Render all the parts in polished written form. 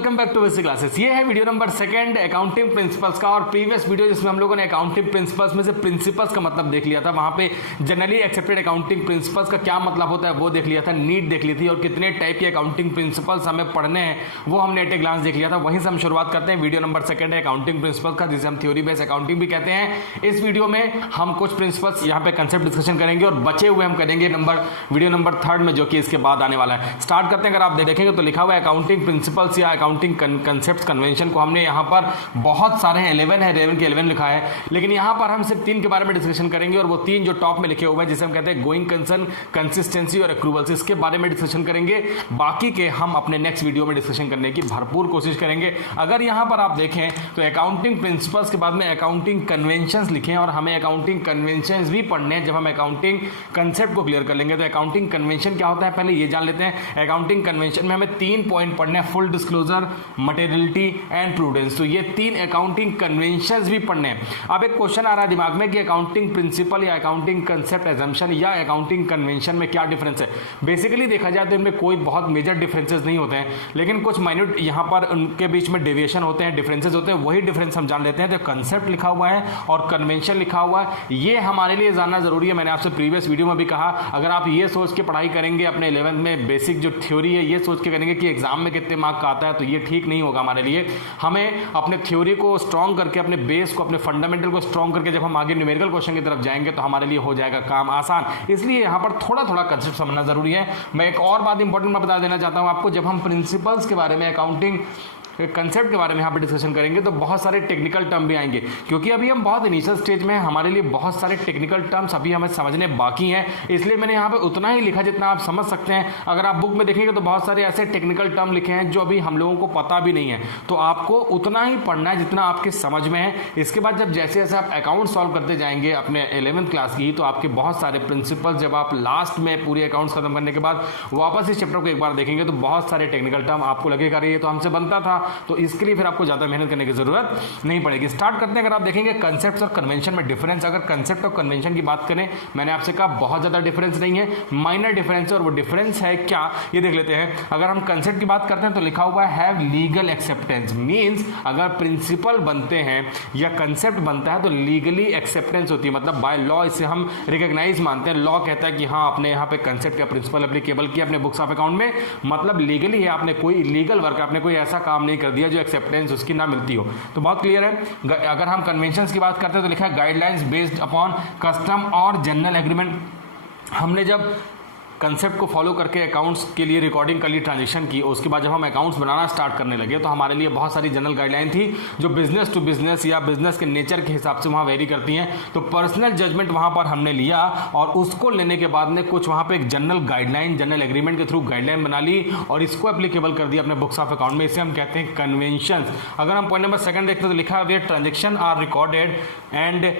Welcome back to basic classes. ये है video number 2 accounting principles का। और प्रीवियस वीडियो जिसमें हम लोगों ने अकाउंटिंग प्रिंसिपल्स में से प्रिंसिपल्स का मतलब देख लिया था, वहां पे जनरली एक्सेप्टेड अकाउंटिंग प्रिंसिपल्स का क्या मतलब होता है वो देख लिया था, नीड देख ली थी, और कितने टाइप के अकाउंटिंग प्रिंसिपल्स हमें पढ़ने हैं वो हमने एट ए ग्लांस देख लिया था। वहीं से हम शुरुआत करते हैं। वीडियो नंबर 2 है अकाउंटिंग प्रिंसिपल्स का, जिसे हम थ्योरी बेस्ड अकाउंटिंग भी कहते हैं। इस वीडियो में हम कुछ प्रिंसिपल्स यहाँ पे कंसेप्ट डिस्कशन करेंगे और बचे हुए हम करेंगे वीडियो नंबर 3 में, जो कि इसके बाद आने वाला है। स्टार्ट करते हैं। अगर आप देखेंगे तो लिखा हुआ है अकाउंटिंग प्रिंसिपल्स या अकाउंटिंग कंसेप्ट्स कन्वेंशन को हमने यहाँ पर बहुत सारे हैं, 11 है, 11 के 11 लिखा है, लेकिन यहाँ पर हम सिर्फ 3 के बारे में डिस्कशन करेंगे। और वो 3 जो टॉप में लिखे हुए हैं, जिसे हम कहते हैं गोइंग कंसर्न, कंसिस्टेंसी और अक्रूवल्स, इसके बारे में डिस्कशन करेंगे। बाकी के हम अपने नेक्स्ट वीडियो में डिस्कशन करने की भरपूर कोशिश करेंगे। अगर यहाँ पर आप देखें तो अकाउंटिंग प्रिंसिपल्स के बाद में अकाउंटिंग कन्वेंशंस लिखे हैं, और हमें अकाउंटिंग कन्वेंशंस भी पढ़ने हैं जब हम अकाउंटिंग कंसेप्ट को क्लियर कर लेंगे। तो अकाउंटिंग कन्वेंशन क्या होता है पहले ये जान लेते हैं। अकाउंटिंग कन्वेंशन में हमें 3 पॉइंट पढ़ने हैं, full disclosure, materiality and prudence. तो ये 3 अकाउंटिंग कन्वेंशंस भी पढ़ने हैं। अब एक क्वेश्चन आ रहा है दिमाग में कि अकाउंटिंग प्रिंसिपल या अकाउंटिंग कंसेप्ट एजम्पशन या अकाउंटिंग कन्वेंशन में क्या डिफरेंस है। बेसिकली देखा जाए तो इनमें कोई बहुत मेजर डिफरेंसेस नहीं होते हैं, लेकिन कुछ माइन्यूट यहाँ पर उनके बीच में डेविएशन होते हैं, डिफरेंसेस होते हैं। वही डिफरेंस हम जान लेते हैं। तो कंसेप्ट लिखा हुआ है और कन्वेंशन लिखा हुआ है, ये हमारे लिए जानना जरूरी है। मैंने आपसे प्रीवियस वीडियो में भी कहा, अगर आप ये सोच के पढ़ाई करेंगे अपने 11th में, बेसिक जो थ्योरी है ये सोच के करेंगे कि एग्जाम में कितने मार्क का आता है, तो ये ठीक नहीं होगा हमारे लिए। हमें अपने थ्योरी को स्ट्रॉन्ग करके, अपने बेस को, अपने फंडामेंटल को स्ट्रॉन्ग करके जब हम आगे न्यूमेरिकल क्वेश्चन की तरफ जाएंगे तो हमारे लिए हो जाएगा काम आसान। इसलिए यहाँ पर थोड़ा थोड़ा कंसेप्ट समझना जरूरी है। मैं एक और बात इंपॉर्टेंट मैं बता देना चाहता हूँ आपको, जब हम प्रिंसिपल्स के बारे में, अकाउंटिंग कंसेप्ट के बारे में यहाँ पे डिस्कशन करेंगे तो बहुत सारे टेक्निकल टर्म भी आएंगे, क्योंकि अभी हम बहुत इनिशियल स्टेज में हैं। हमारे लिए बहुत सारे टेक्निकल टर्म्स अभी हमें समझने बाकी हैं, इसलिए मैंने यहाँ पे उतना ही लिखा जितना आप समझ सकते हैं। अगर आप बुक में देखेंगे तो बहुत सारे ऐसे टेक्निकल टर्म लिखे हैं जो अभी हम लोगों को पता भी नहीं है, तो आपको उतना ही पढ़ना है जितना आपके समझ में है। इसके बाद जब जैसे जैसे आप अकाउंट सॉल्व करते जाएंगे अपने 11th क्लास की, तो आपके बहुत सारे प्रिंसिपल जब आप लास्ट में पूरे अकाउंट्स खत्म करने के बाद वापस इस चैप्टर को एक बार देखेंगे तो बहुत सारे टेक्निकल टर्म आपको लगेगा रही है तो हमसे बनता था, तो इसके लिए फिर आपको ज्यादा मेहनत करने की जरूरत नहीं पड़ेगी। स्टार्ट करते हैं। अगर आप देखेंगे कंसेप्ट और कन्वेंशन में डिफरेंस, अगर कंसेप्ट और कन्वेंशन की बात करें, मैंने आपसे कहा बहुत ज्यादा डिफरेंस नहीं है, माइनर डिफरेंस है। और वो डिफरेंस है क्या ये देख लेते हैं। अगर हम कंसेप्ट की बात करते हैं तो लिखा हुआ है हैव लीगल एक्सेप्टेंस, मींस अगर प्रिंसिपल बनते हैं या कंसेप्ट बनता है तो लीगली एक्सेप्टेंस होती है, मतलब बाय लॉ इसे हम रिकॉग्नाइज मानते हैं। लॉ कहता है कि हाँ आपने यहाँ पे कंसेप्ट या प्रिंसिपल एप्लीकेबल किया अपने बुक्स ऑफ अकाउंट में, मतलब लीगली है, आपने कोई इलीगल वर्क, आपने कोई ऐसा काम नहीं कर दिया जो एक्सेप्टेंस उसकी ना मिलती हो। तो बहुत क्लियर है। अगर हम कन्वेंशंस की बात करते हैं तो लिखा है गाइडलाइंस बेस्ड अपॉन कस्टम और जनरल एग्रीमेंट। हमने जब कंसेप्ट को फॉलो करके अकाउंट्स के लिए रिकॉर्डिंग कर ली ट्रांजेक्शन की, उसके बाद जब हम अकाउंट्स बनाना स्टार्ट करने लगे तो हमारे लिए बहुत सारी जनरल गाइडलाइन थी जो बिजनेस टू बिजनेस या बिजनेस के नेचर के हिसाब से वहाँ वेरी करती हैं। तो पर्सनल जजमेंट वहाँ पर हमने लिया और उसको लेने के बाद में कुछ वहाँ पे एक जनरल गाइडलाइन, जनरल एग्रीमेंट के थ्रू गाइडलाइन बना ली और इसको एप्लीकेबल कर दिया अपने बुक्स ऑफ अकाउंट में। इसे हम कहते हैं कन्वेंशन। अगर हम पॉइंट नंबर 2 देखते हैं तो लिखा है where transaction are recorded and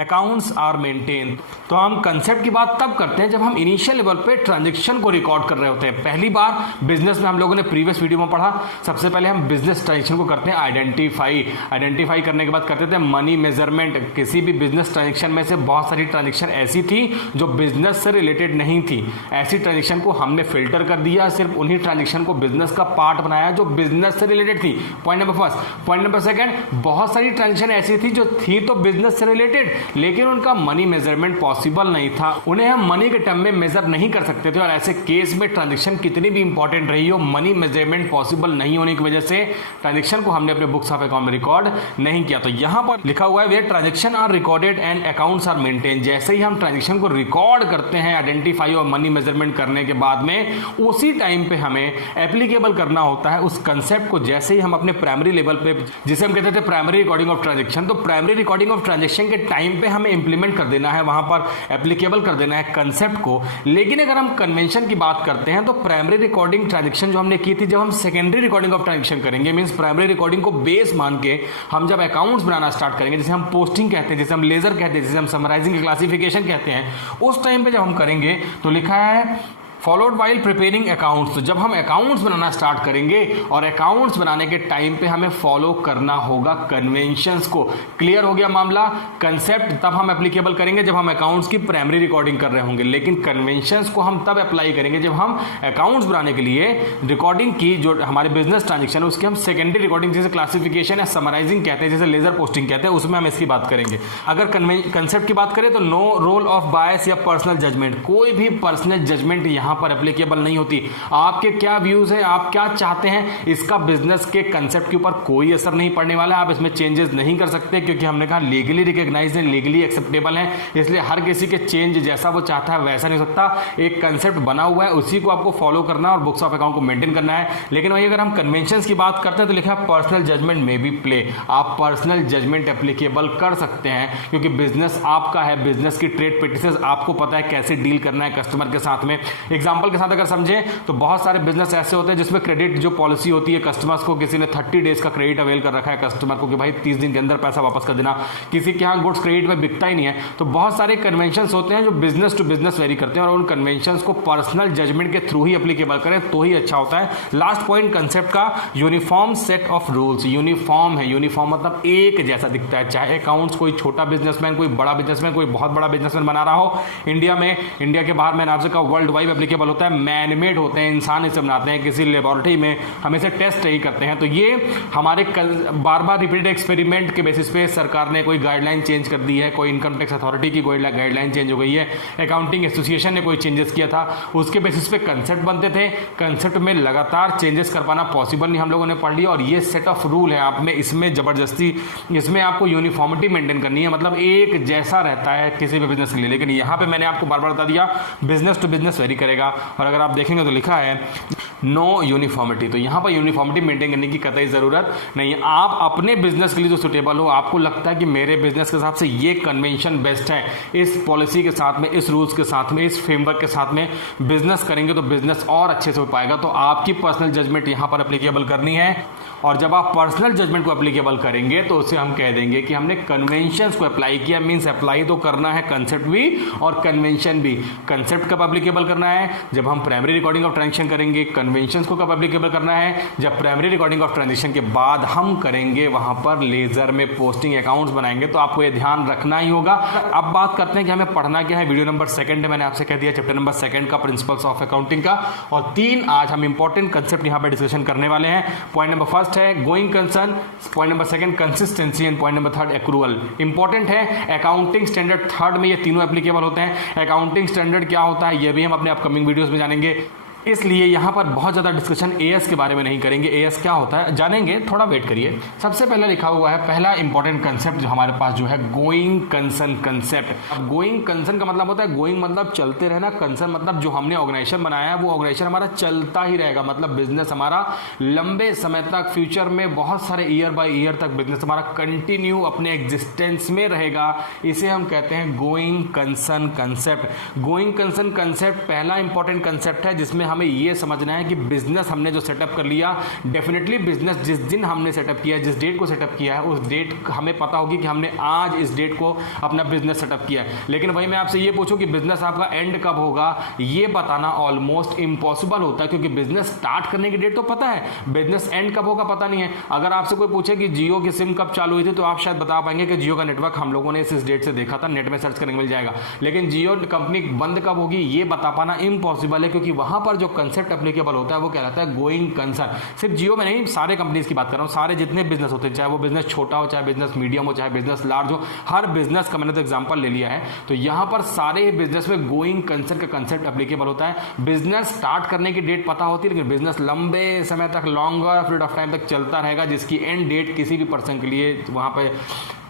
accounts are maintain. तो हम कंसेप्ट की बात तब करते हैं जब हम इनिशियल लेवल पे ट्रांजैक्शन को रिकॉर्ड कर रहे होते हैं। पहली बार बिजनेस में हम लोगों ने प्रीवियस वीडियो में पढ़ा, सबसे पहले हम बिजनेस ट्रांजैक्शन को करते हैं आइडेंटिफाई करने के बाद करते थे मनी मेजरमेंट। किसी भी बिजनेस ट्रांजैक्शन में से बहुत सारी ट्रांजैक्शन ऐसी थी जो बिजनेस से रिलेटेड नहीं थी, ऐसी ट्रांजैक्शन को हमने फिल्टर कर दिया, सिर्फ उन्हीं ट्रांजैक्शन को बिजनेस का पार्ट बनाया जो बिजनेस से रिलेटेड थी। Point number 1। पॉइंट नंबर 2, बहुत सारी ट्रांजैक्शन ऐसी थी जो थी तो बिजनेस से रिलेटेड, लेकिन उनका मनी मेजरमेंट पॉसिबल नहीं था, उन्हें हम मनी के टर्म में मेजर नहीं कर सकते थे। और ऐसे केस में ट्रांजैक्शन कितनी भी इंपॉर्टेंट रही हो, मनी मेजरमेंट पॉसिबल नहीं होने की वजह से ट्रांजैक्शन को हमने अपने बुक्स ऑफ अकाउंट में रिकॉर्ड नहीं किया। तो यहां पर लिखा हुआ है where transaction are recorded and accounts are maintain. जैसे ही हम ट्रांजैक्शन को रिकॉर्ड करते हैं आइडेंटिफाई और मनी मेजरमेंट करने के बाद में, उसी टाइम पे हमें एप्लीकेबल करना होता है उस कंसेप्ट को। जैसे ही हम अपने प्राइमरी लेवल पे, जिसे हम कहते थे प्राइमरी रिकॉर्डिंग ऑफ ट्रांजैक्शन, तो प्राइमरी रिकॉर्डिंग ऑफ ट्रांजैक्शन के टाइम पे हमें इंप्लीमेंट कर देना है, वहां पर एप्लीकेबल कर देना है कंसेप्ट को। लेकिन अगर हम कन्वेंशन की बात करते हैं तो प्राइमरी रिकॉर्डिंग ट्रांजैक्शन जो हमने की थी, जब हम सेकेंडरी रिकॉर्डिंग ऑफ ट्रांजैक्शन करेंगे, मींस प्राइमरी रिकॉर्डिंग को बेस मान के हम जब अकाउंट्स बनाना स्टार्ट करेंगे, जैसे हम पोस्टिंग कहते हैं, जैसे हम लेजर कहते हैं, जैसे हम समराइजिंग क्लासिफिकेशन कहते हैं, उस टाइम पे जब हम करेंगे तो लिखा है फॉलोड वाइल प्रिपेयरिंग अकाउंट्स। तो जब हम अकाउंट्स बनाना स्टार्ट करेंगे और अकाउंट्स बनाने के टाइम पे हमें फॉलो करना होगा कन्वेंशंस को। क्लियर हो गया मामला। कंसेप्ट तब हम एप्लीकेबल करेंगे जब हम अकाउंट्स की प्राइमरी रिकॉर्डिंग कर रहे होंगे, लेकिन कन्वेंशंस को हम तब अप्लाई करेंगे जब हम अकाउंट्स बनाने के लिए रिकॉर्डिंग की जो हमारे बिजनेस ट्रांजेक्शन है उसकी हम सेकेंडरी रिकॉर्डिंग जैसे क्लासिफिकेशन या समराइजिंग कहते हैं, जैसे लेजर पोस्टिंग कहते हैं, उसमें हम इसकी बात करेंगे। अगर कंसेप्ट की बात करें तो नो रोल ऑफ बायस या पर्सनल जजमेंट, कोई भी पर्सनल जजमेंट यहां पर एप्लीकेबल नहीं होती। आपके क्या व्यूज हैं, आप क्या चाहते हैं, इसका बिजनेस के कंसेप्ट के ऊपर कोई असर नहीं पड़ने वाला है। आप इसमें चेंजेस नहीं कर सकते क्योंकि हमने कहा लीगली रिकॉग्नाइज्ड है, लीगली एक्सेप्टेबल है, इसलिए हर किसी के चेंज जैसा वो चाहता है वैसा नहीं हो सकता। एक कंसेप्ट बना हुआ है उसी को आपको फॉलो करना है और बुक्स ऑफ अकाउंट को मेंटेन करना है। लेकिन वही अगर हम कन्वेंशंस की बात करते हैं तो लिखा है पर्सनल जजमेंट में भी प्ले। आप पर्सनल जजमेंट एप्लीकेबल कर सकते हैं क्योंकि बिजनेस आपका है, बिजनेस की ट्रेड प्रैक्टिसेस आपको पता है कैसे डील करना है कस्टमर के साथ में। एग्जांपल के साथ अगर समझें तो बहुत सारे बिजनेस ऐसे होते हैं जिसमें क्रेडिट जो पॉलिसी होती है कस्टमर्स को, किसी ने 30 डेज का क्रेडिट अवेल कर रखा है कस्टमर को कि भाई 30 दिन के अंदर पैसा वापस कर देना, किसी के यहाँ गुड्स क्रेडिट में बिकता ही नहीं है। तो बहुत सारे कन्वेंशंस होते हैं जो बिजनेस टू बिजनेस वेरी करते हैं और उन कन्वेंशंस को पर्सनल जजमेंट के थ्रू ही एप्लीकेबल करें तो ही अच्छा होता है। लास्ट पॉइंट कंसेप्ट का uniform set of rules. Uniform है, यूनिफॉर्म मतलब एक जैसा दिखता है, चाहे अकाउंट्स कोई छोटा बिजनेसमैन, कोई बड़ा बिजनेसमैन, कोई बहुत बड़ा बिजनेसमैन बना रहा हो इंडिया में, इंडिया के बाहर मैंने आपसे कहा वर्ल्ड वाइड एप्लीकेबल होता है। मैनमेड होते हैं, इंसान इसे बनाते हैं, किसी लेबोरेटरी में हम इसे टेस्ट नहीं करते हैं। तो ये हमारे बार बार रिपीटेड एक्सपेरिमेंट के बेसिस पे सरकार ने कोई गाइडलाइन चेंज कर दी है, कोई इनकम टैक्स अथॉरिटी की कोई गाइडलाइन चेंज हो गई है, अकाउंटिंग एसोसिएशन ने कोई चेंजेस किया था, उसके बेसिस पे कंसेप्ट बनते थे। कंसेप्ट में लगातार चेंजेस कर पाना पॉसिबल नहीं, हम लोगों ने पढ़ लिया। और ये सेट ऑफ रूल है, आप में इसमें जबरदस्ती इसमें आपको यूनिफॉर्मिटी मेंटेन करनी है, मतलब एक जैसा रहता है किसी भी बिजनेस के लिए। लेकिन यहां पे मैंने आपको बार बार बता दिया बिजनेस टू बिजनेस वेरी करेगा। और अगर आप देखेंगे तो लिखा है नो यूनिफॉर्मिटी, तो यहां पर यूनिफॉर्मिटी मेंटेन करने की कतई जरूरत नहीं है। आप अपने बिजनेस के लिए जो सुटेबल हो, आपको लगता है कि मेरे बिजनेस के हिसाब से ये कन्वेंशन बेस्ट है, इस पॉलिसी के साथ में, इस रूल्स के साथ में, इस फ्रेमवर्क के साथ में बिजनेस करेंगे तो बिजनेस और अच्छे से हो पाएगा। तो आपकी पर्सनल जजमेंट यहां पर एप्लीकेबल करनी है। और जब आप पर्सनल जजमेंट को एप्लीकेबल करेंगे तो उसे हम कह देंगे कि हमने कन्वेंशंस को अप्लाई किया। मींस अप्लाई तो करना है कंसेप्ट भी और कन्वेंशन भी। कंसेप्ट कब एप्लीकेबल करना है? जब हम प्राइमरी रिकॉर्डिंग ऑफ ट्रांजेक्शन करेंगे। कन्वेंशंस को कब एप्लीकेबल करना है? जब प्राइमरी रिकॉर्डिंग ऑफ ट्रांजेक्शन के बाद हम करेंगे वहां पर लेजर में पोस्टिंग अकाउंट्स बनाएंगे। तो आपको यह ध्यान रखना ही होगा। अब बात करते हैं कि हमें पढ़ना क्या है। वीडियो नंबर 2 मैंने आपसे कह दिया चैप्टर नंबर 2 का प्रिंसिपल्स ऑफ अकाउंटिंग का, और 3 आज हम इंपॉर्टेंट कंसेप्ट यहां पर डिस्कशन करने वाले हैं। पॉइंट नंबर 1 है going concern, point number 2 consistency and point number 3 accrual. Important है। अकाउंटिंग स्टैंडर्ड 3 में ये तीनों एप्लीकेबल होते हैं। अकाउंटिंग स्टैंडर्ड क्या होता है ये भी हम अपने अपकमिंग वीडियोस में जानेंगे, इसलिए यहां पर बहुत ज्यादा डिस्कशन एएस के बारे में नहीं करेंगे। एएस क्या होता है जानेंगे, थोड़ा वेट करिए। सबसे पहले लिखा हुआ है पहला इंपॉर्टेंट कंसेप्ट जो हमारे पास जो है गोइंग कंसर्न कंसेप्ट। अब गोइंग कंसर्न का मतलब होता है, गोइंग मतलब चलते रहना, कंसर्न मतलब जो हमने ऑर्गेनाइजेशन बनाया है वो ऑर्गेनाइजेशन हमारा चलता ही रहेगा, मतलब बिजनेस हमारा लंबे समय तक, फ्यूचर में बहुत सारे ईयर बाय ईयर तक बिजनेस हमारा कंटिन्यू अपने एग्जिस्टेंस में रहेगा। इसे हम कहते हैं going concern concept. Going concern concept पहला इंपॉर्टेंट कंसेप्ट है जिसमें हमें यह समझना है कि बिजनेस हमने जो सेटअप कर लिया, डेफिनेटली बिजनेस जिस दिन हमने सेटअप किया, जिस डेट को सेटअप किया है उस डेट हमें पता होगी कि हमने आज इस डेट को अपना बिजनेस सेटअप किया है। लेकिन वही मैं आपसे ये पूछूं कि बिजनेस आपका एंड कब होगा, ये बताना ऑलमोस्ट इम्पॉसिबल होता है क्योंकि बिजनेस स्टार्ट करने की डेट तो पता है, बिजनेस एंड कब होगा पता नहीं है। अगर आपसे कोई पूछे कि जियो की सिम कब चालू हुई थी तो आप शायद बता पाएंगे कि जियो का नेटवर्क हम लोगों ने इस डेट से देखा था, नेट में सर्च करने मिल जाएगा। लेकिन जियो कंपनी बंद कब होगी ये बता पाना इम्पॉसिबल है क्योंकि वहां पर जो कंसेप्ट एप्लीकेबल होता है वो कहलाता है गोइंग कंसर्न। सिर्फ जियो में नहीं, सारे कंपनीज की बात कर रहा हूं, सारे जितने बिजनेस होते हैं, चाहे वो बिजनेस छोटा हो, चाहे बिजनेस मीडियम हो, चाहे बिजनेस लार्ज हो, हर बिजनेस का मैंने तो एग्जांपल ले लिया है। तो यहां पर सारे बिजनेस में गोइंग कंसर्न का कंसेप्ट एप्लीकेबल होता है। बिजनेस स्टार्ट करने की डेट पता होती है लेकिन बिजनेस लंबे समय तक, लॉन्गर पीरियड ऑफ टाइम तक चलता रहेगा जिसकी एंड डेट किसी भी पर्सन के लिए वहां पे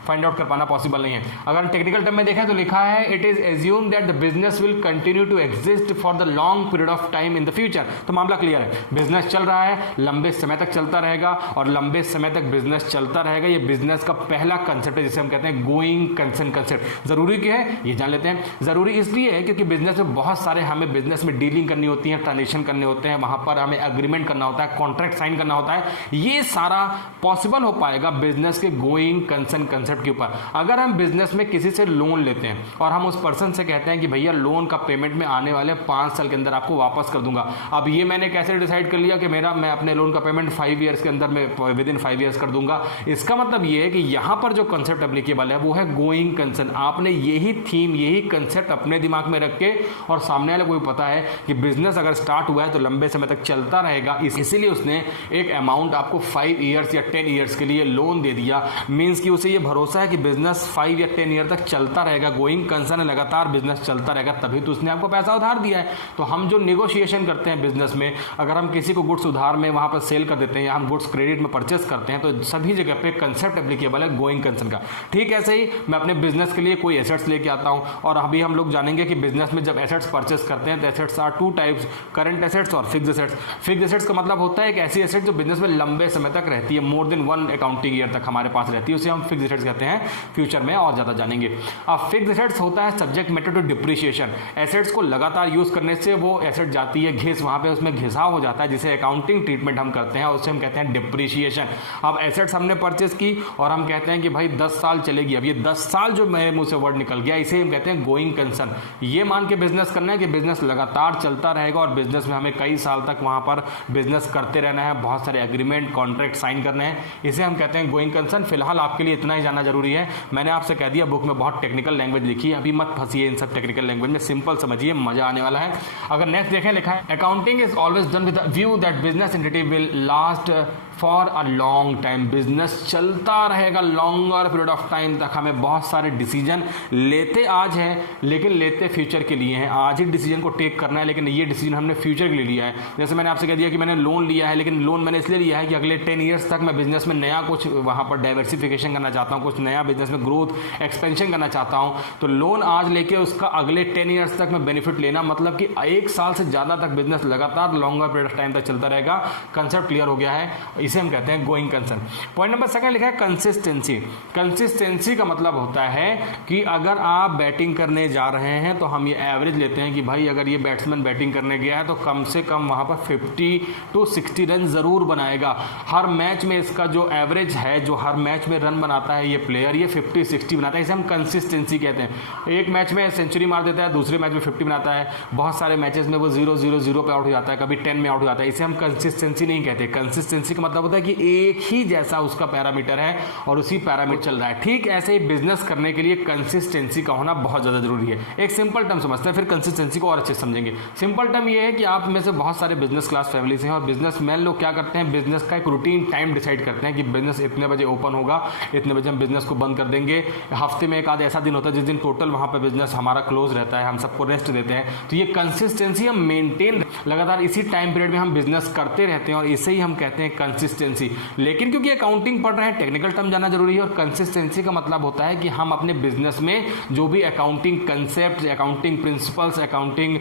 फाइंड आउट कर पाना पॉसिबल नहीं है। अगर टेक्निकल टर्म में देखें तो लिखा है it is assume that the business will continue to exist for the long period of time in the future. तो मामला क्लियर है, बिजनेस चल रहा है, लंबे समय तक चलता रहेगा और लंबे समय तक बिजनेस चलता रहेगा। ये बिजनेस का पहला कंसेप्ट है जिसे हम कहते हैं गोइंग कंसर्न कंसेप्ट। जरूरी क्या है ये जान लेते हैं। जरूरी इसलिए है क्योंकि बिजनेस में बहुत सारे हमें बिजनेस में डीलिंग करनी होती है, ट्रांजेक्शन करने होते हैं, वहां पर हमें एग्रीमेंट करना होता है, कॉन्ट्रैक्ट साइन करना होता है। ये सारा पॉसिबल हो पाएगा बिजनेस के गोइंग कंसर्न कंसेप्ट कंसेप्ट के ऊपर। अगर हम बिजनेस में किसी से लोन लेते हैं और हम उस पर्सन से कहते हैं कि भैया लोन का पेमेंट में आने वाले 5 साल के अंदर आपको वापस कर दूंगा। अब ये मैंने कैसे डिसाइड कर लिया कि मैं अपने लोन का पेमेंट 5 ईयर्स के अंदर में विद इन 5 ईयर्स कर दूंगा? इसका मतलब ये है कि यहां पर जो कंसेप्ट एप्लीकेबल है वो है गोइंग कंसर्न। आपने यही थीम, यही कंसेप्ट अपने दिमाग में रख के, और सामने वाले को भी पता है कि बिजनेस अगर स्टार्ट हुआ है तो लंबे समय तक चलता रहेगा, इसीलिए उसने एक अमाउंट आपको 5 ईयर्स या 10 ईयर्स के लिए लोन दे दिया। मींस कि उसे ये भरोसा है कि बिजनेस 5 या 10 ईयर तक चलता रहेगा, गोइंग कंसर्न है, लगातार बिजनेस चलता रहेगा, तभी तो उसने आपको पैसा उधार दिया है। तो हम जो नेगोशिएशन करते हैं बिजनेस में, अगर हम किसी को गुड्स उधार में वहां पर सेल कर देते हैं या हम गुड्स क्रेडिट में परचेस करते हैं, तो सभी जगह पे कंसेप्ट एप्लीकेबल है गोइंग कंसर्न का। ठीक ऐसे ही मैं अपने बिजनेस के लिए कोई एसेट्स लेके आता हूं, और अभी हम लोग जानेंगे कि बिजनेस में जब एसेट्स परचेस करते हैं तो assets are 2 types, current assets और फिक्स्ड एसेट्स। फिक्स्ड एसेट्स का मतलब होता है एक ऐसी एसेट जो बिजनेस में लंबे समय तक रहती है, मोर देन 1 अकाउंटिंग ईयर तक हमारे पास रहती है, उसे हम फिक्स्ड एसेट्स कहते हैं। फ्यूचर में और ज्यादा जानेंगे। अब फिक्स्ड एसेट्स होता है subject matter to depreciation. Assets को लगातार यूज करने से वो एसेट जाती है घिस, वहां पे उसमें घिसाव हो जाता है, जिसे अकाउंटिंग ट्रीटमेंट हम करते हैं, उसे हम कहते हैं डिप्रिसिएशन। अब एसेट्स हमने परचेस की और हम कहते हैं कि भाई 10 साल चलेगी। अब ये 10 साल जो मेरे मुंह से वर्ड निकल गया, इसे हम कहते हैं गोइंग कंसर्न। ये मान के बिजनेस करना है कि बिजनेस लगातार चलता रहेगा और बिजनेस में हमें कई साल तक वहां पर बिजनेस करते रहना है, बहुत सारे एग्रीमेंट कॉन्ट्रैक्ट साइन करने हैं, इसे हम कहते हैं गोइंग कंसर्न। फिलहाल आपके लिए इतना ही जानना जरूरी है। मैंने आपसे कह दिया बुक में बहुत टेक्निकल लैंग्वेज लिखी है, अभी मत फंसिए इन सब टेक्निकल लैंग्वेज में, सिंपल समझिए, मजा आने वाला है। अगर नेक्स्ट देखें, लिखा है accounting is always done with the view that business entity will last for a long time. Business चलता रहेगा लॉन्गर पीरियड ऑफ टाइम तक। हमें बहुत सारे डिसीजन लेते आज हैं लेकिन लेते फ्यूचर के लिए हैं। आज ही डिसीजन को टेक करना है, लेकिन ये डिसीजन हमने फ्यूचर के लिए लिया है। जैसे मैंने आपसे कह दिया कि मैंने लोन लिया है, लेकिन लोन मैंने इसलिए लिया है कि अगले 10 ईयर्स तक मैं बिजनेस में नया कुछ वहां पर डाइवर्सिफिकेशन करना चाहता हूं, कुछ नया बिजनेस में ग्रोथ एक्सपेंशन करना चाहता हूं। तो लोन आज लेके उसका अगले 10 ईयर्स तक मैं बेनिफिट लेना, मतलब कि 1 साल से ज्यादा तक बिजनेस लगातार लॉन्गर पीरियड ऑफ टाइम तक चलता रहेगा। कंसेप्ट क्लियर हो गया है, इसे हम कहते हैं गोइंग कंसर्न। पॉइंट नंबर 2 लिखा है कंसिस्टेंसी। कंसिस्टेंसी का मतलब होता है कि अगर आप बैटिंग करने जा रहे हैं तो हम ये एवरेज लेते हैं कि भाई अगर ये बैट्समैन बैटिंग करने गया है तो कम से कम वहां पर 50 to 60 रन जरूर बनाएगा। हर मैच में इसका जो एवरेज है, जो हर मैच में रन बनाता है ये प्लेयर, ये 50-60 बनाता है, इसे हम कंसिस्टेंसी कहते हैं। एक मैच में सेंचुरी मार देता है, दूसरे मैच में 50 बनाता है, बहुत सारे मैचेस में वो 0-0-0 पे आउट हो जाता है, कभी 10 में आउट हो जाता है, इसे हम कंसिस्टेंसी नहीं कहते। कंसिस्टेंसी का मतलब होता है कि एक ही जैसा उसका पैरामीटर है और उसी पैरामीटर चल रहा है। ठीक ऐसे ही बिजनेस करने के लिए कंसिस्टेंसी का होना बहुत ज्यादा जरूरी है। एक सिंपल टर्म समझते हैं, फिर कंसिस्टेंसी को और अच्छे से समझेंगे। सिंपल टर्म ये है कि आप में से बहुत सारे बिजनेस क्लास फैमिलीज हैं और बिजनेसमैन लोग क्या करते हैं, बिजनेस का एक रूटीन टाइम डिसाइड करते हैं कि बिजनेस इतने बजे ओपन होगा, इतने बजे हम बिजनेस को बंद कर देंगे। हफ्ते में एक आध ऐसा दिन होता है जिस दिन टोटल वहां पर बिजनेस हमारा क्लोज रहता है, हम सबको रेस्ट देते हैं। तो ये कंसिस्टेंसी हम मेंटेन, लगातार इसी टाइम पीरियड में हम बिजनेस करते रहते हैं और इसे ही हम कहते हैं कंसिस्टेंसी। लेकिन क्योंकि अकाउंटिंग पढ़ रहे हैं, टेक्निकल टर्म जानना जरूरी है। और कंसिस्टेंसी का मतलब होता है कि हम अपने बिजनेस में जो भी accounting concept, accounting principles, accounting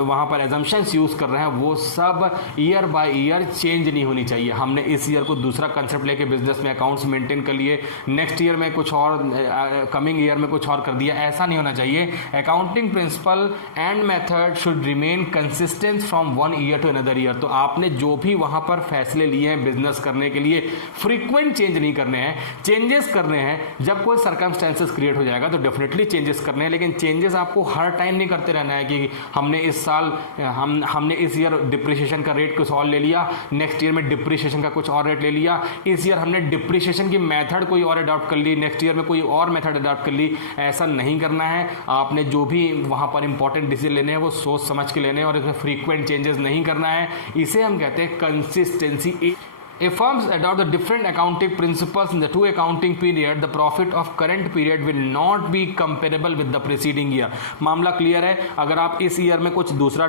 वहां पर एजम्पशंस यूज कर रहे हैं वो सब ईयर बाय ईयर चेंज नहीं होनी चाहिए। हमने इस ईयर को दूसरा कंसेप्ट लेके बिजनेस में अकाउंट्स मेंटेन कर लिए, नेक्स्ट ईयर में कुछ और, कमिंग ईयर में कुछ और कर दिया, ऐसा नहीं होना चाहिए। Accounting principle and method should remain consistent from 1 year to another year. तो आपने जो भी वहां पर फैसले लिए हैं बिजनेस करने के लिए, फ्रीक्वेंट चेंज नहीं करने हैं, चेंजेस करने हैं। जब कोई सर्कमस्टेंसेस क्रिएट हो जाएगा तो डेफिनेटली चेंजेस करने हैं, लेकिन चेंजेस आपको हर टाइम नहीं करते रहना है कि हमने इस साल हमने इस ईयर डिप्रिसिएशन का रेट कुछ और ले लिया, नेक्स्ट ईयर में डिप्रिसिएशन का कुछ और रेट ले लिया, इस ईयर हमने डिप्रिसिएशन की मेथड कोई और अडॉप्ट कर ली, नेक्स्ट ईयर में कोई और मेथड अडॉप्ट कर ली। ऐसा नहीं करना है। आपने जो भी वहां पर इंपॉर्टेंट डिसीजन लेने हैं वो सोच समझ के लेने हैं और इसमें फ्रीक्वेंट चेंजेस नहीं करना है। इसे हम कहते हैं consistency. If firms adopt the different accounting principles in the two accounting period, the profit of current period will not be comparable with the preceding year. मामला क्लियर है। अगर आप इस ईयर में कुछ दूसरा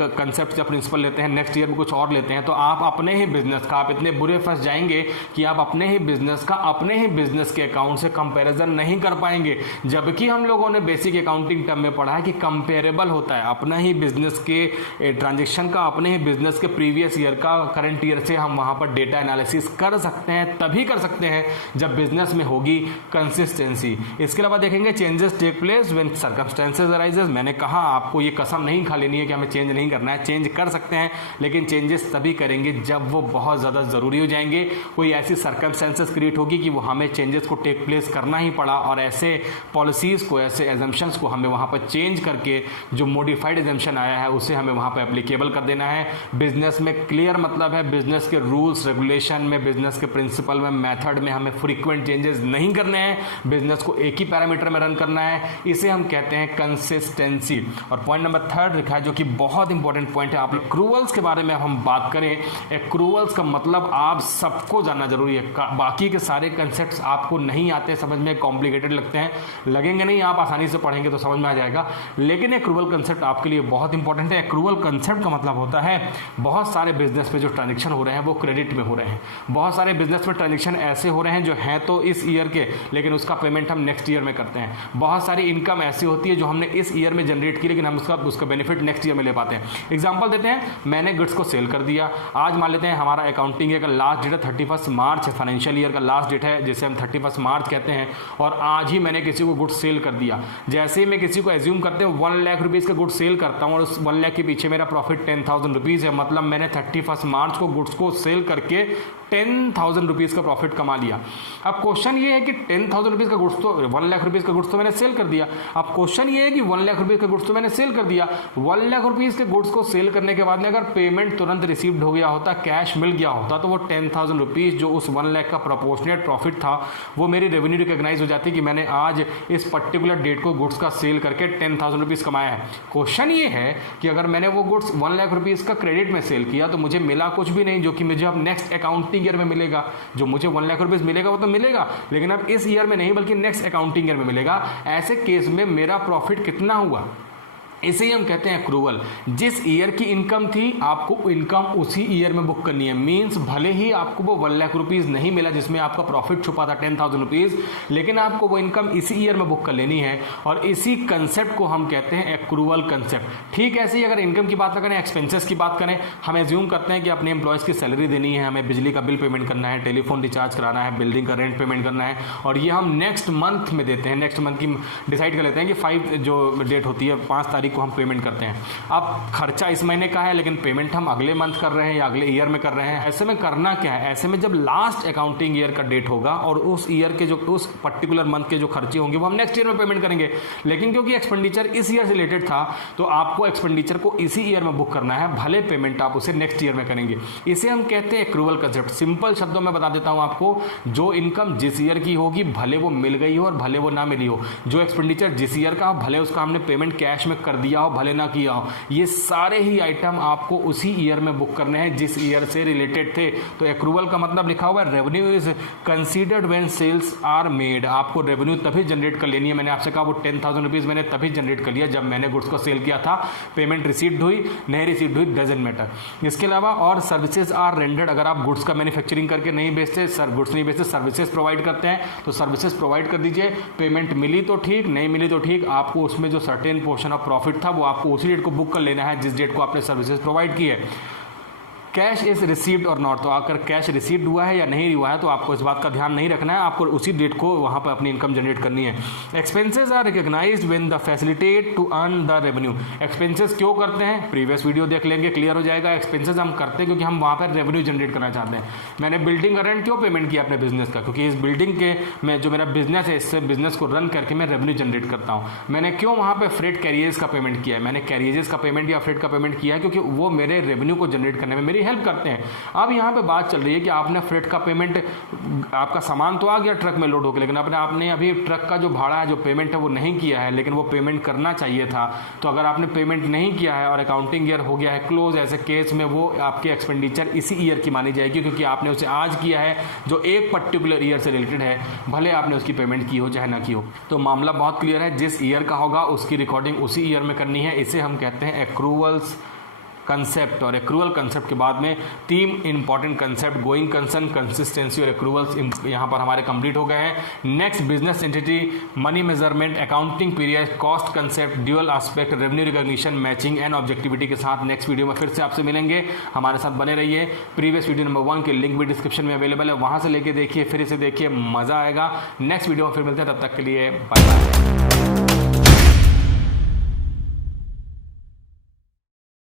कंसेप्ट या प्रिंसिपल लेते हैं, नेक्स्ट ईयर में कुछ और लेते हैं, तो आप अपने ही बिजनेस का, आप इतने बुरे फंस जाएंगे कि आप अपने ही बिजनेस का अपने ही बिजनेस के अकाउंट से कंपैरिजन नहीं कर पाएंगे। जबकि हम लोगों ने बेसिक अकाउंटिंग टर्म में पढ़ा है कि कंपेरेबल होता है अपना ही बिजनेस के ट्रांजेक्शन का, अपने ही बिजनेस के प्रीवियस ईयर का करंट ईयर से हम वहां पर डेटा डेटा एनालिसिस कर सकते हैं, तभी कर सकते हैं जब बिजनेस में होगी कंसिस्टेंसी। इसके अलावा देखेंगे changes take place when circumstances arises. मैंने कहा आपको ये कसम नहीं खा लेनी है कि हमें चेंज नहीं करना है, चेंज कर सकते हैं लेकिन चेंजेस तभी करेंगे जब वो बहुत ज़्यादा ज़रूरी हो जाएंगे, कोई ऐसी सर्कमस्टेंसेस क्रिएट होगी कि वो हमें चेंजेस को टेक प्लेस करना ही पड़ा, और ऐसे पॉलिसीज़ को, ऐसे एजम्पशंस को हमें वहाँ पर चेंज करके जो मॉडिफाइड एजम्पशन आया है उसे हमें वहाँ पर एप्लीकेबल कर देना है। बिजनेस में क्लियर मतलब है बिजनेस के रूल्स रेगुलेशन में, बिजनेस के प्रिंसिपल में, मेथड में हमें फ्रीक्वेंट चेंजेस नहीं करने हैं, बिजनेस को एक ही पैरामीटर में रन करना है, इसे हम कहते हैं कंसिस्टेंसी। और पॉइंट नंबर 3 लिखा है जो कि बहुत इंपॉर्टेंट पॉइंट है। आप एक्रूवल्स के बारे में हम बात करें, एक्रूवल्स का मतलब आप सबको जानना जरूरी है। बाकी के सारे कंसेप्ट्स आपको नहीं आते, समझ में कॉम्प्लिकेटेड लगते हैं, लगेंगे नहीं, आप आसानी से पढ़ेंगे तो समझ में आ जाएगा, लेकिन एक्रूवल कंसेप्ट आपके लिए बहुत इंपॉर्टेंट है। एक्रूवल कंसेप्ट का मतलब होता है बहुत सारे बिजनेस में जो ट्रांजेक्शन हो रहे हैं वो क्रेडिट में हो रहे हैं, बहुत सारे बिजनेस में ट्रांजेक्शन ऐसे हो रहे हैं जो हैं तो इस ईयर के लेकिन उसका पेमेंट हम नेक्स्ट ईयर में करते हैं, बहुत सारी इनकम ऐसी होती है जो हमने इस ईयर में जनरेट की लेकिन हम उसका बेनिफिट नेक्स्ट ईयर में ले पाते हैं। एग्जांपल देते हैं, मैंने गुड्स को सेल कर दिया, आज मान लेते हैं हमारा अकाउंटिंग ईयर का लास्ट डेट है 31 मार्च है, फाइनेंशियल ईयर का लास्ट डेट है जिसे हम 31 मार्च कहते हैं, और आज ही मैंने किसी को गुड्स सेल कर दिया। जैसे ही मैं किसी को एज्यूम करते हैं 1 लाख रुपीज़ का गुड्स सेल करता हूँ और उस 1 लाख के पीछे मेरा प्रॉफिट 10,000 रुपीज़ है, मतलब मैंने 31 मार्च को गुड्स को सेल करके 10,000 रुपीज़ का प्रॉफिट कमा लिया। अब क्वेश्चन ये है कि 10,000 रुपीज़ का गुड्स तो 1 लाख रुपीज़ का गुड्स तो मैंने सेल कर दिया। अब क्वेश्चन ये है कि 1 लाख रुपीज़ का गुड्स तो मैंने सेल कर दिया, 1 लाख रुपीज़ के गुड्स को सेल करने के बाद में अगर पेमेंट तुरंत रिसीव्ड हो गया होता, कैश मिल गया होता, तो वो 10,000 रुपीज़ जो उस 1 लाख का प्रोपोर्शनेट प्रॉफिट था वो मेरी रेवेन्यू रिकॉग्नाइज हो जाती कि मैंने आज इस पर्टिकुलर डेट को गुड्स का सेल करके 10,000 रुपीज़ कमाया है। क्वेश्चन ये है कि अगर मैंने वो गुड्स 1 लाख रुपीज़ का क्रेडिट में सेल किया तो मुझे मिला कुछ भी नहीं, जो कि मुझे अब नेक्स्ट अकाउंटिंग ईयर में मिलेगा। जो मुझे 1 लाख रुपीज़ मिलेगा वो तो मिलेगा लेकिन अब इस ईयर में नहीं बल्कि नेक्स्ट अकाउंटिंग ईयर में मिलेगा। ऐसे केस में मेरा प्रॉफिट कितना हुआ, इसे ही हम कहते हैं एक्रूवल। जिस ईयर की इनकम थी आपको इनकम उसी ईयर में बुक करनी है, मींस भले ही आपको वो 1 लाख रुपीज़ नहीं मिला जिसमें आपका प्रॉफिट छुपा था 10,000 रुपीज़, लेकिन आपको वो इनकम इसी ईयर में बुक कर लेनी है, और इसी कंसेप्ट को हम कहते हैं एक्रूवल कंसेप्ट। ठीक ऐसे ही अगर इनकम की बात ना करें, एक्सपेंसेस की बात करें, हम एज्यूम करते हैं कि अपने एम्प्लॉयज़ की सैलरी देनी है, हमें बिजली का बिल पेमेंट करना है, टेलीफोन रिचार्ज कराना है, बिल्डिंग का रेंट पेमेंट करना है, और ये हम नेक्स्ट मंथ में देते हैं, नेक्स्ट मंथ की डिसाइड कर लेते हैं कि 5 जो डेट होती है 5 तारीख को हम पेमेंट करते हैं। अब खर्चा इस महीने का है लेकिन पेमेंट हम अगले मंथ कर रहे हैं या अगले ईयर में कर रहे हैं। ऐसे में करना क्या है, ऐसे में जब लास्ट अकाउंटिंग ईयर का डेट होगा और उस ईयर के जो उस पर्टिकुलर मंथ के जो खर्चे होंगे वो हम नेक्स्ट ईयर में पेमेंट करेंगे, लेकिन क्योंकि एक्सपेंडिचर इस ईयर से रिलेटेड था तो आपको एक्सपेंडिचर को इसी ईयर में बुक करना है, भले पेमेंट आप उसे नेक्स्ट ईयर में करेंगे। इसे हम कहते हैं एक्रूवल कंसेप्ट। सिंपल शब्दों में बता देता हूं आपको, जो इनकम जिस ईयर की होगी भले वो मिल गई हो और भले वो ना मिली हो, जो एक्सपेंडिचर जिस ईयर का हो भले उसका हमने पेमेंट कैश में कर दिया हो भले ना किया हो, ये सारे ही आइटम आपको उसी ईयर में बुक करने हैं जिस ईयर से रिलेटेड थे। तो एक्रूवल का मतलब लिखा हुआ है revenue is considered when sales are made. आपको रेवेन्यू तभी जनरेट कर लेनी है, मैंने आपसे कहा वो 10,000 रुपीज़ मैंने तभी जनरेट कर लिया जब मैंने गुड्स को सेल किया था, पेमेंट रिसीव्ड हुई नहीं रिसीव्ड हुई डजंट मैटर। इसके अलावा और सर्विसेज आर रेंडर्ड, अगर आप गुड्स का मैन्युफैक्चरिंग करके नहीं बेचते, गुड्स नहीं बेचते, सर्विसेज प्रोवाइड करते हैं तो सर्विसेज प्रोवाइड कर दीजिए। पेमेंट मिली तो ठीक, नहीं मिली तो ठीक, आपको उसमें जो सर्टेन पोर्शन ऑफ प्रॉफिट था वो आपको उसी डेट को बुक कर लेना है जिस डेट को आपने सर्विसेज प्रोवाइड की है। कैश इज रिसीव्ड और नॉट, तो अगर कैश रिसीव्ड हुआ है या नहीं हुआ है तो आपको इस बात का ध्यान नहीं रखना है, आपको उसी डेट को वहाँ पर अपनी इनकम जनरेट करनी है। Expenses are recognised when the facilitate to earn the revenue. Expenses क्यों करते हैं, प्रीवियस वीडियो देख लेंगे क्लियर हो जाएगा। एक्सपेंसेस हम करते हैं क्योंकि हम वहाँ पर रेवेन्यू जनरेट करना चाहते हैं। मैंने बिल्डिंग का रेंट क्यों पेमेंट किया अपने बिजनेस का, क्योंकि इस बिल्डिंग के में जो मेरा बिजनेस है इससे बिजनेस को रन करके मैं रेवेन्यू जनरेट करता हूँ। मैंने क्यों वहाँ पर फ्रेट कैरियर्स का पेमेंट किया है, मैंने कैरियर्स का पेमेंट या फ्रेट का पेमेंट किया है क्योंकि वो मेरे रेवेन्यू को जनरेट करने में मेरी हेल्प करते हैं। अब यहाँ पे बात चल रही है कि आपने फ्रेट का पेमेंट, आपका सामान तो आ गया ट्रक में लोड होकर, लेकिन आपने अभी ट्रक का जो भाड़ा है जो पेमेंट है वो नहीं किया है, लेकिन वो पेमेंट करना चाहिए था। तो अगर आपने पेमेंट नहीं किया है और अकाउंटिंग ईयर हो गया है क्लोज, ऐसे केस में वो आपकी एक्सपेंडिचर इसी ईयर की मानी जाएगी क्योंकि आपने उसे आज किया है जो एक पर्टिकुलर ईयर से रिलेटेड है, भले आपने उसकी पेमेंट की हो चाहे ना की हो। तो मामला बहुत क्लियर है, जिस ईयर का होगा उसकी रिकॉर्डिंग उसी ईयर में करनी है। इसे हम कहते हैं एक्रूवल्स कंसेप्ट और एक्रूवल कंसेप्ट के बाद में 3 important concept going concern, consistency और एक्रूवल्स यहाँ पर हमारे कंप्लीट हो गए हैं। Next business entity, money measurement, accounting period, cost concept, dual aspect, revenue recognition, matching and objectivity के साथ नेक्स्ट वीडियो में फिर से आपसे मिलेंगे। हमारे साथ बने रहिए। प्रीवियस वीडियो नंबर 1 के लिंक भी डिस्क्रिप्शन में अवेलेबल है, वहां से लेके देखिए, फिर इसे देखिए, मजा आएगा। नेक्स्ट वीडियो में फिर मिलते हैं, तब तक के लिए बाय बाय।